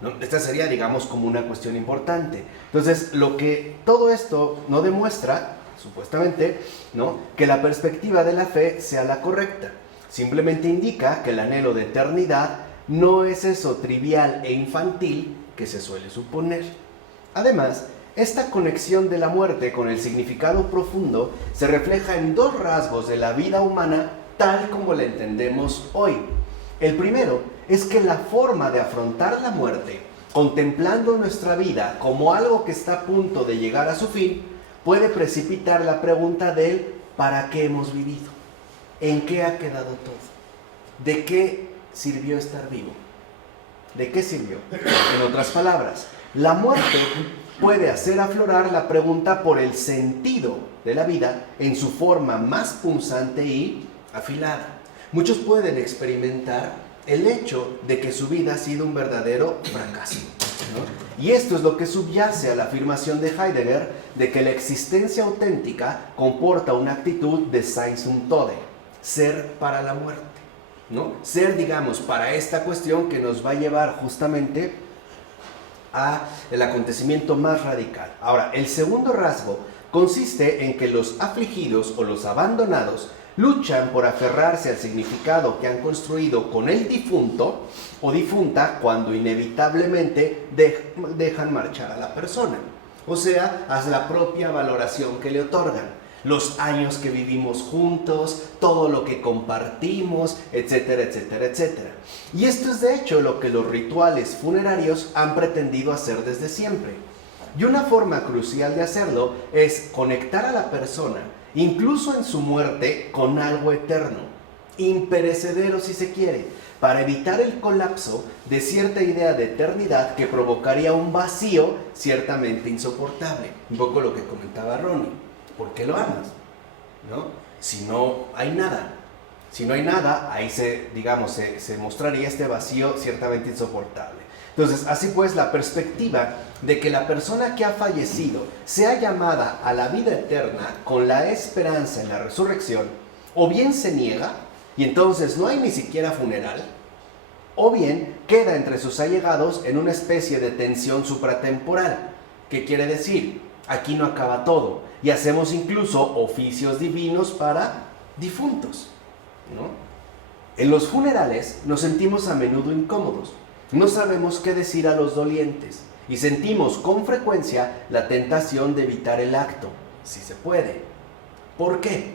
¿no? Esta sería, digamos, como una cuestión importante. Entonces, lo que todo esto no demuestra, supuestamente, ¿no?, que la perspectiva de la fe sea la correcta. Simplemente indica que el anhelo de eternidad no es eso trivial e infantil que se suele suponer. Además, esta conexión de la muerte con el significado profundo se refleja en dos rasgos de la vida humana tal como la entendemos hoy. El primero es que la forma de afrontar la muerte, contemplando nuestra vida como algo que está a punto de llegar a su fin, puede precipitar la pregunta del ¿para qué hemos vivido? ¿En qué ha quedado todo? ¿De qué sirvió estar vivo? ¿De qué sirvió? En otras palabras, la muerte puede hacer aflorar la pregunta por el sentido de la vida en su forma más punzante y afilada. Muchos pueden experimentar el hecho de que su vida ha sido un verdadero fracaso, ¿no? Y esto es lo que subyace a la afirmación de Heidegger de que la existencia auténtica comporta una actitud de Sein zum Tode, ser para la muerte, ¿no? Ser, digamos, para esta cuestión que nos va a llevar justamente a el acontecimiento más radical. Ahora, el segundo rasgo consiste en que los afligidos o los abandonados luchan por aferrarse al significado que han construido con el difunto o difunta cuando inevitablemente dejan marchar a la persona. O sea, a la propia valoración que le otorgan. Los años que vivimos juntos, todo lo que compartimos, etcétera, etcétera, etcétera. Y esto es de hecho lo que los rituales funerarios han pretendido hacer desde siempre. Y una forma crucial de hacerlo es conectar a la persona, incluso en su muerte, con algo eterno, imperecedero si se quiere, para evitar el colapso de cierta idea de eternidad que provocaría un vacío ciertamente insoportable. Un poco lo que comentaba Ronnie. ¿Por qué lo amas? ¿No? Si no hay nada. Si no hay nada, ahí se mostraría este vacío ciertamente insoportable. Entonces, así pues, la perspectiva de que la persona que ha fallecido sea llamada a la vida eterna con la esperanza en la resurrección, o bien se niega, y entonces no hay ni siquiera funeral, o bien queda entre sus allegados en una especie de tensión supratemporal. ¿Qué quiere decir? aquí no acaba todo. Y hacemos incluso oficios divinos para difuntos, ¿no? En los funerales nos sentimos a menudo incómodos. No sabemos qué decir a los dolientes y sentimos con frecuencia la tentación de evitar el acto, si se puede. ¿Por qué?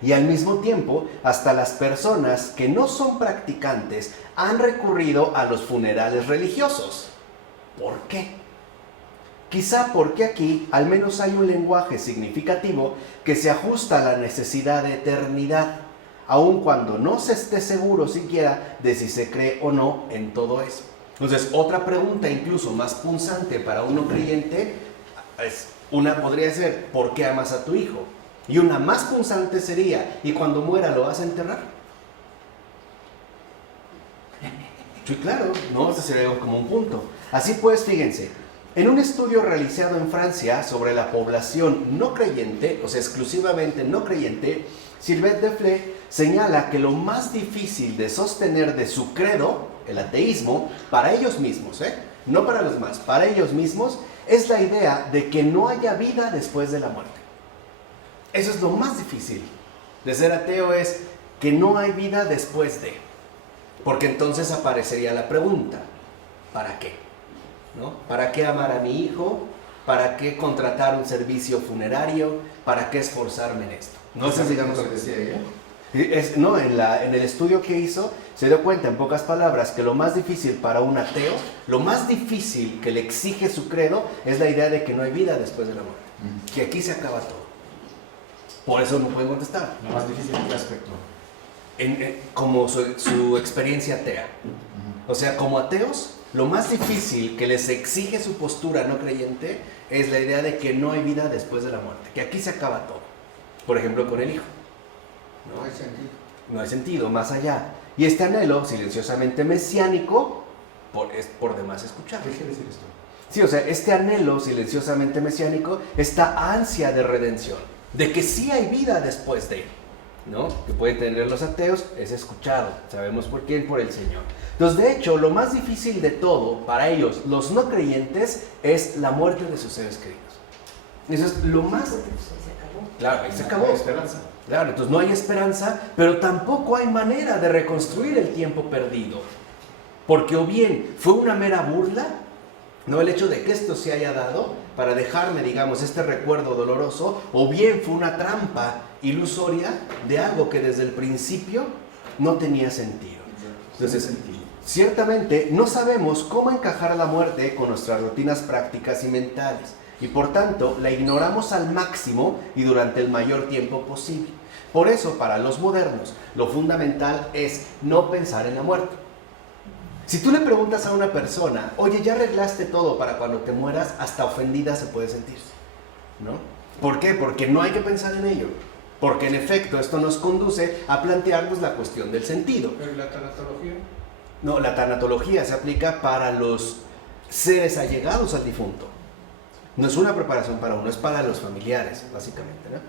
Y al mismo tiempo, hasta las personas que no son practicantes han recurrido a los funerales religiosos. ¿Por qué? Quizá porque aquí al menos hay un lenguaje significativo que se ajusta a la necesidad de eternidad, aun cuando no se esté seguro siquiera de si se cree o no en todo eso. Entonces, otra pregunta incluso más punzante para un no creyente, podría ser, ¿por qué amas a tu hijo? Y una más punzante sería, ¿y cuando muera lo vas a enterrar? Sí, claro, no, ese sería como un punto. Así pues, fíjense, en un estudio realizado en Francia sobre la población no creyente, o sea, exclusivamente no creyente, Sylvette Deflé señala que lo más difícil de sostener de su credo, el ateísmo, para ellos mismos, no para los demás, para ellos mismos, es la idea de que no haya vida después de la muerte. Eso es lo más difícil de ser ateo, es que no hay vida después de. Porque entonces aparecería la pregunta, ¿para qué? ¿No? ¿Para qué amar a mi hijo? ¿Para qué contratar un servicio funerario? ¿Para qué esforzarme en esto? No sé, digamos lo que decía ella. En el estudio que hizo, se dio cuenta en pocas palabras que lo más difícil para un ateo, lo más difícil que le exige su credo, es la idea de que no hay vida después de la muerte. Que aquí se acaba todo. Por eso no pueden contestar. Lo más difícil en qué aspecto. Como su experiencia atea. O sea, como ateos, lo más difícil que les exige su postura no creyente es la idea de que no hay vida después de la muerte, que aquí se acaba todo. Por ejemplo, con el hijo. No hay sentido. No hay sentido, más allá. Y este anhelo silenciosamente mesiánico es por demás escuchar. ¿Qué quiere decir esto? Sí, o sea, este anhelo silenciosamente mesiánico, esta ansia de redención, de que sí hay vida después de, ¿no? Que pueden tener los ateos, es escuchado. Sabemos por quién, por el Señor. Entonces, de hecho, lo más difícil de todo para ellos, los no creyentes, es la muerte de sus seres queridos. Eso es lo más... Claro, ahí se acabó. No hay esperanza. Claro, entonces no hay esperanza, pero tampoco hay manera de reconstruir el tiempo perdido. Porque o bien fue una mera burla, no el hecho de que esto se haya dado para dejarme, digamos, este recuerdo doloroso, o bien fue una trampa ilusoria de algo que desde el principio no tenía sentido. Entonces, ciertamente no sabemos cómo encajar la muerte con nuestras rutinas prácticas y mentales. Y por tanto, la ignoramos al máximo y durante el mayor tiempo posible. Por eso, para los modernos, lo fundamental es no pensar en la muerte. Si tú le preguntas a una persona, oye, ¿ya arreglaste todo para cuando te mueras? Hasta ofendida se puede sentir, ¿no? ¿Por qué? Porque no hay que pensar en ello. Porque en efecto, esto nos conduce a plantearnos la cuestión del sentido. ¿Pero la tanatología? No, la tanatología se aplica para los seres allegados al difunto. No es una preparación para uno, es para los familiares, básicamente, ¿no?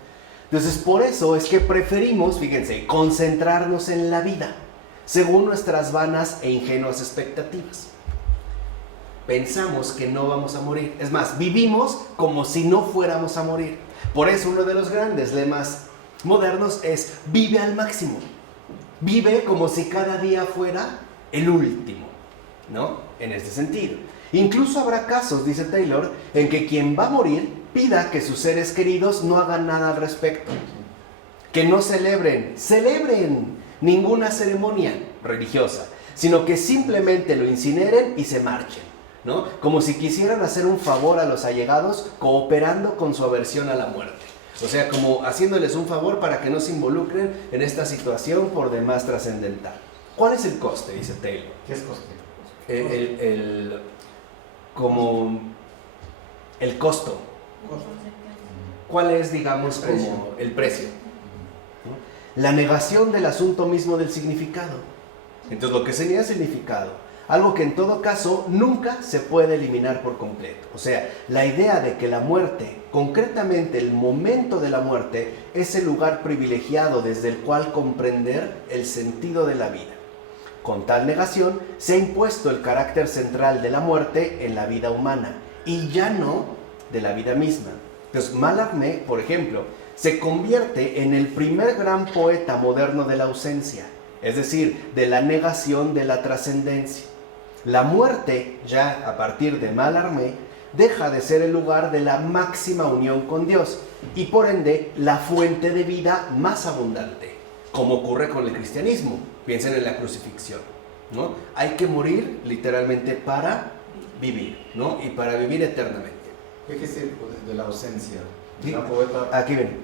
Entonces, por eso es que preferimos, fíjense, concentrarnos en la vida, según nuestras vanas e ingenuas expectativas. Pensamos que no vamos a morir. Es más, vivimos como si no fuéramos a morir. Por eso uno de los grandes lemas modernos es vive al máximo. Vive como si cada día fuera el último, ¿no? En este sentido. Incluso habrá casos, dice Taylor, en que quien va a morir pida que sus seres queridos no hagan nada al respecto. Que no celebren ninguna ceremonia religiosa, sino que simplemente lo incineren y se marchen, ¿no? Como si quisieran hacer un favor a los allegados cooperando con su aversión a la muerte. O sea, como haciéndoles un favor para que no se involucren en esta situación por demás trascendental. ¿Cuál es el coste? Dice Taylor. ¿Qué es coste? Como el costo. ¿Cuál es, digamos, como el precio? ¿No? La negación del asunto mismo del significado. Entonces, lo que sería significado, algo que en todo caso nunca se puede eliminar por completo. O sea, la idea de que la muerte, concretamente el momento de la muerte, es el lugar privilegiado desde el cual comprender el sentido de la vida. Con tal negación, se ha impuesto el carácter central de la muerte en la vida humana y ya no de la vida misma. Entonces, Mallarmé, por ejemplo, se convierte en el primer gran poeta moderno de la ausencia, es decir, de la negación de la trascendencia. La muerte, ya a partir de Mallarmé, deja de ser el lugar de la máxima unión con Dios y por ende la fuente de vida más abundante, como ocurre con el cristianismo. Piensen en la crucifixión, ¿no? Hay que morir literalmente para vivir, ¿no? Y para vivir eternamente. Fíjese de la ausencia. Sí. Una poeta... Aquí ven,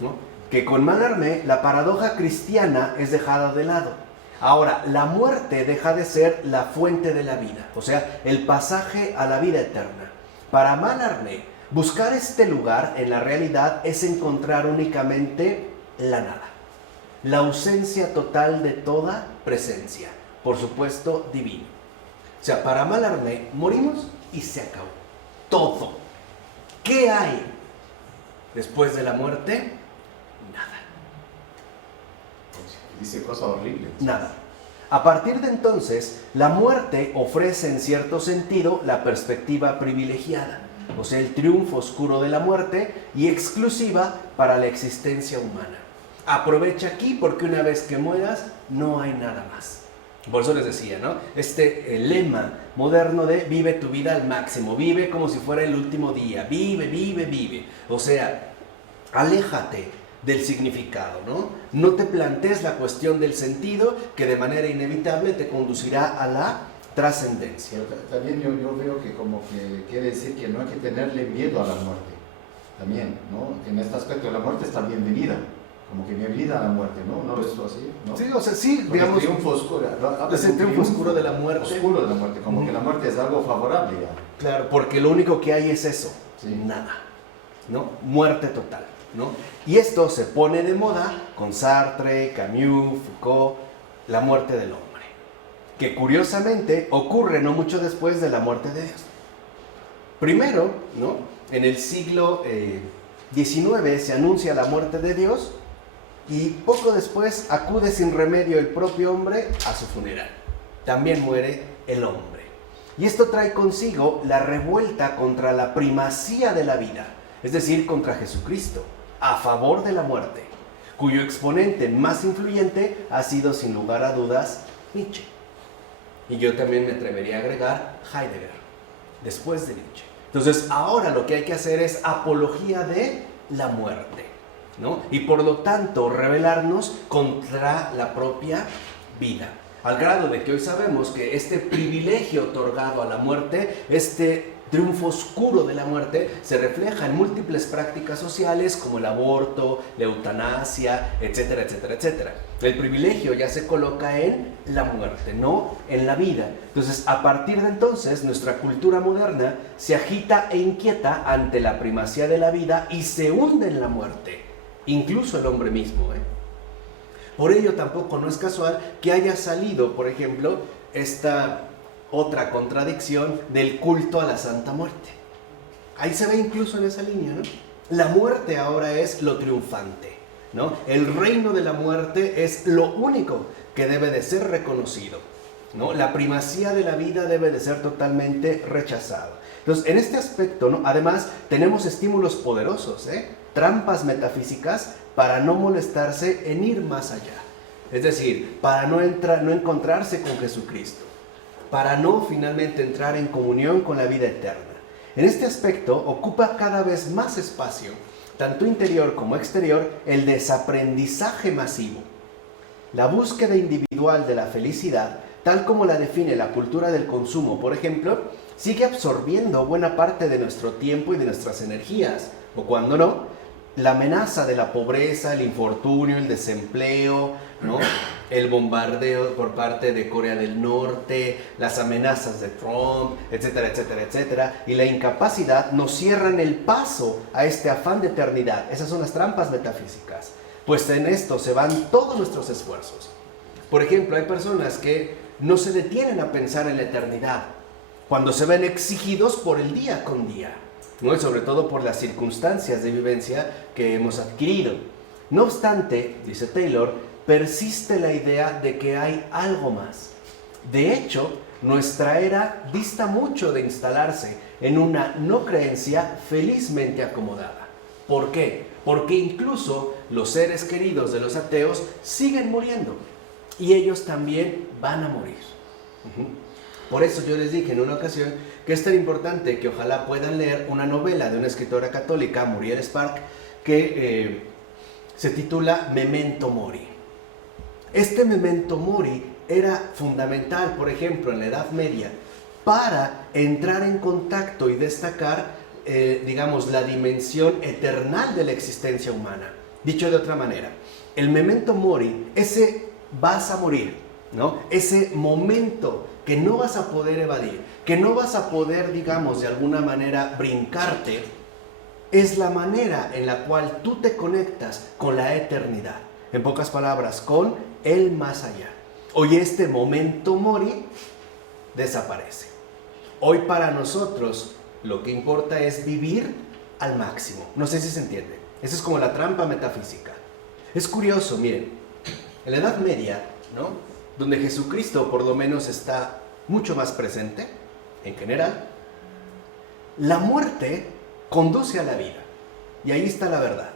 ¿no? Que con Mallarmé la paradoja cristiana es dejada de lado. Ahora, la muerte deja de ser la fuente de la vida, o sea, el pasaje a la vida eterna. Para Mallarmé, buscar este lugar en la realidad es encontrar únicamente la nada, la ausencia total de toda presencia, por supuesto divina. O sea, para Mallarmé, morimos y se acabó. Todo. ¿Qué hay después de la muerte? Nada. Dice cosas horribles. Nada. A partir de entonces, la muerte ofrece en cierto sentido la perspectiva privilegiada, o sea, el triunfo oscuro de la muerte y exclusiva para la existencia humana. Aprovecha aquí porque una vez que mueras, no hay nada más. Por eso les decía, ¿no? El lema moderno de vive tu vida al máximo, vive como si fuera el último día, vive, vive, vive. O sea, aléjate del significado, ¿no? No te plantees la cuestión del sentido que de manera inevitable te conducirá a la trascendencia. Pero también yo veo que como que quiere decir que no hay que tenerle miedo a la muerte. También, ¿no? Que en este aspecto la muerte está bienvenida. Como que bienvenida a la muerte, ¿no? ¿No es así? ¿No? Sí, o sea, sí, Porque digamos, el triunfo oscuro. es el triunfo oscuro de la muerte. Oscuro de la muerte, como que la muerte es algo favorable ya. Claro, porque lo único que hay es eso, Sí. nada, ¿no? Muerte total, ¿no? Y esto se pone de moda con Sartre, Camus, Foucault, la muerte del hombre, que curiosamente ocurre no mucho después de la muerte de Dios. Primero, ¿no? En el siglo XIX se anuncia la muerte de Dios y poco después acude sin remedio el propio hombre a su funeral. También muere el hombre. Y esto trae consigo la revuelta contra la primacía de la vida, es decir, contra Jesucristo, a favor de la muerte, cuyo exponente más influyente ha sido sin lugar a dudas Nietzsche. Y yo también me atrevería a agregar Heidegger, después de Nietzsche. Entonces ahora lo que hay que hacer es apología de la muerte, ¿no? Y por lo tanto rebelarnos contra la propia vida, al grado de que hoy sabemos que este privilegio otorgado a la muerte, este triunfo oscuro de la muerte, se refleja en múltiples prácticas sociales como el aborto, la eutanasia, etcétera, etcétera, etcétera. El privilegio ya se coloca en la muerte, no en la vida. Entonces, a partir de entonces, nuestra cultura moderna se agita e inquieta ante la primacía de la vida y se hunde en la muerte, incluso el hombre mismo, Por ello tampoco no es casual que haya salido, por ejemplo, esta otra contradicción del culto a la Santa Muerte. Ahí se ve incluso en esa línea, ¿no? La muerte ahora es lo triunfante, ¿no? El reino de la muerte es lo único que debe de ser reconocido, ¿no? La primacía de la vida debe de ser totalmente rechazada. Entonces, en este aspecto, ¿no? Además, tenemos estímulos poderosos, trampas metafísicas para no molestarse en ir más allá. Es decir, para no encontrarse con Jesucristo, para no finalmente entrar en comunión con la vida eterna. En este aspecto ocupa cada vez más espacio, tanto interior como exterior, el desaprendizaje masivo. La búsqueda individual de la felicidad, tal como la define la cultura del consumo, por ejemplo, sigue absorbiendo buena parte de nuestro tiempo y de nuestras energías, o cuando no, la amenaza de la pobreza, el infortunio, el desempleo, ¿no? El bombardeo por parte de Corea del Norte, las amenazas de Trump, etcétera, etcétera, etcétera, y la incapacidad nos cierran el paso a este afán de eternidad. Esas son las trampas metafísicas, pues en esto se van todos nuestros esfuerzos. Por ejemplo, hay personas que no se detienen a pensar en la eternidad cuando se ven exigidos por el día con día, ¿no? Y sobre todo por las circunstancias de vivencia que hemos adquirido. No obstante, dice Taylor, persiste la idea de que hay algo más. De hecho, nuestra era dista mucho de instalarse en una no creencia felizmente acomodada. ¿Por qué? Porque incluso los seres queridos de los ateos siguen muriendo y ellos también van a morir. Por eso yo les dije en una ocasión que es tan importante que ojalá puedan leer una novela de una escritora católica, Muriel Spark, que se titula Memento Mori. Este Memento Mori era fundamental, por ejemplo, en la Edad Media, para entrar en contacto y destacar, digamos, la dimensión eternal de la existencia humana. Dicho de otra manera, el Memento Mori, ese vas a morir, ¿no? Ese momento que no vas a poder evadir, que no vas a poder, digamos, de alguna manera brincarte, es la manera en la cual tú te conectas con la eternidad. En pocas palabras, con el más allá. Hoy este Memento Mori desaparece. Hoy para nosotros lo que importa es vivir al máximo. No sé si se entiende. Esa es como la trampa metafísica. Es curioso, miren, en la Edad Media, ¿no?, donde Jesucristo por lo menos está mucho más presente, en general, la muerte conduce a la vida. Y ahí está la verdad,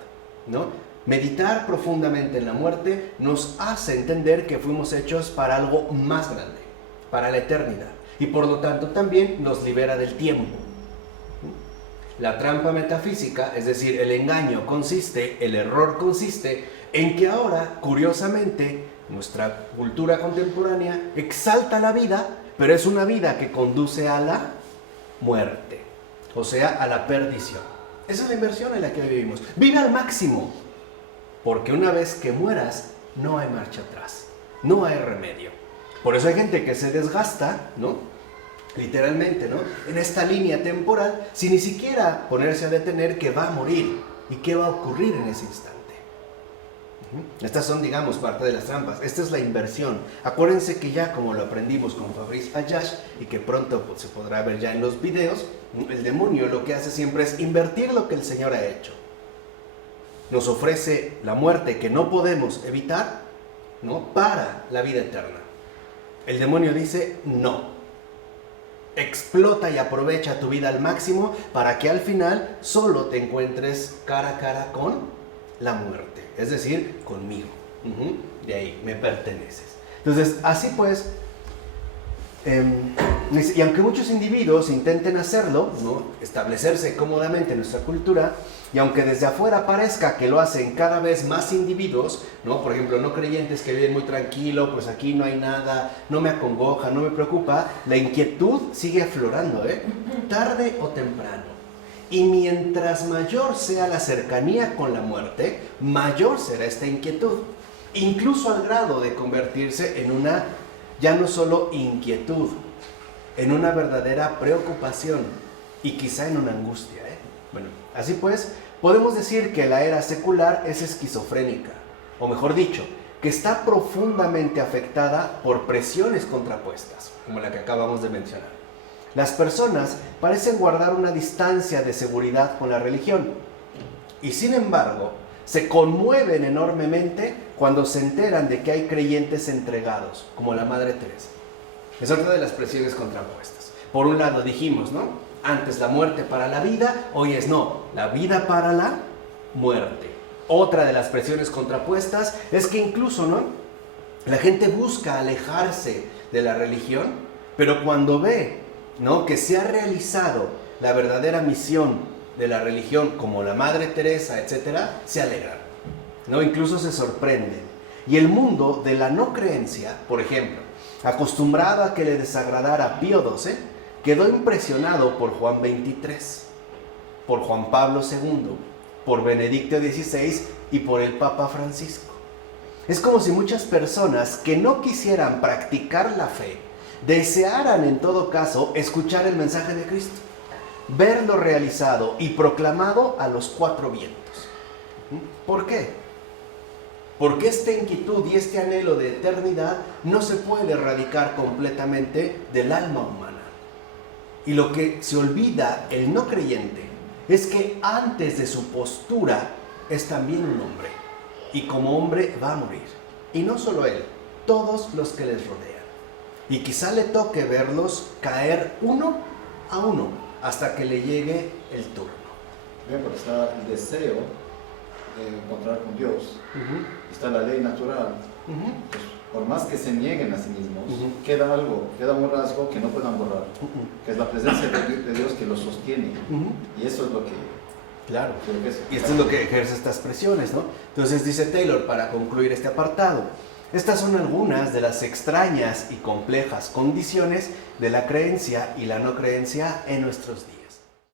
¿no? Meditar profundamente en la muerte nos hace entender que fuimos hechos para algo más grande, para la eternidad. Y por lo tanto también nos libera del tiempo. La trampa metafísica, es decir, el engaño el error consiste en que ahora, curiosamente, nuestra cultura contemporánea exalta la vida, pero es una vida que conduce a la muerte, o sea, a la perdición. Esa es la inversión en la que vivimos. Vive al máximo, porque una vez que mueras, no hay marcha atrás, no hay remedio. Por eso hay gente que se desgasta, ¿no?, literalmente, ¿no?, en esta línea temporal, sin ni siquiera ponerse a detener que va a morir y qué va a ocurrir en ese instante. Estas son, digamos, parte de las trampas. Esta es la inversión. Acuérdense que ya, como lo aprendimos con Fabrice Ayash y que pronto se podrá ver ya en los videos, el demonio lo que hace siempre es invertir lo que el Señor ha hecho. Nos ofrece la muerte que no podemos evitar, ¿no?, para la vida eterna. El demonio dice no. Explota y aprovecha tu vida al máximo para que al final solo te encuentres cara a cara con la muerte, es decir, conmigo. De ahí, me perteneces. Entonces, así pues, y aunque muchos individuos intenten hacerlo, ¿no?, establecerse cómodamente en nuestra cultura, y aunque desde afuera parezca que lo hacen cada vez más individuos, ¿no?, por ejemplo, no creyentes que viven muy tranquilo, pues aquí no hay nada, no me acongoja, no me preocupa, la inquietud sigue aflorando, tarde o temprano. Y mientras mayor sea la cercanía con la muerte, mayor será esta inquietud, incluso al grado de convertirse en una, ya no solo inquietud, en una verdadera preocupación y quizá en una angustia. Bueno, así pues, podemos decir que la era secular es esquizofrénica, o mejor dicho, que está profundamente afectada por presiones contrapuestas, como la que acabamos de mencionar. Las personas parecen guardar una distancia de seguridad con la religión y sin embargo se conmueven enormemente cuando se enteran de que hay creyentes entregados, como la Madre Teresa. Es otra de las presiones contrapuestas. Por un lado dijimos, ¿no?, antes la muerte para la vida, hoy es no, la vida para la muerte. Otra de las presiones contrapuestas es que incluso, ¿no?, la gente busca alejarse de la religión, pero cuando ve, ¿no?, que se ha realizado la verdadera misión de la religión, como la Madre Teresa, etcétera, se alegran, ¿no?, incluso se sorprenden. Y el mundo de la no creencia, por ejemplo, acostumbrado a que le desagradara Pío XII, quedó impresionado por Juan XXIII, por Juan Pablo II, por Benedicto XVI y por el Papa Francisco. Es como si muchas personas que no quisieran practicar la fe desearan en todo caso escuchar el mensaje de Cristo, verlo realizado y proclamado a los cuatro vientos. ¿Por qué? Porque esta inquietud y este anhelo de eternidad no se puede erradicar completamente del alma humana. Y lo que se olvida el no creyente es que antes de su postura es también un hombre. Y como hombre va a morir. Y no solo él, todos los que les rodean. y quizá le toque verlos caer uno a uno hasta que le llegue el turno. Bien, porque está el deseo de encontrar con Dios, está la ley natural. Pues, por más que se nieguen a sí mismos, queda algo, queda un rasgo que no puedan borrar, que es la presencia de Dios que los sostiene. Y eso es lo que... Claro, creo que es, y esto es lo que ejerce estas presiones, ¿no? Entonces dice Taylor, para concluir este apartado, estas son algunas de las extrañas y complejas condiciones de la creencia y la no creencia en nuestros días.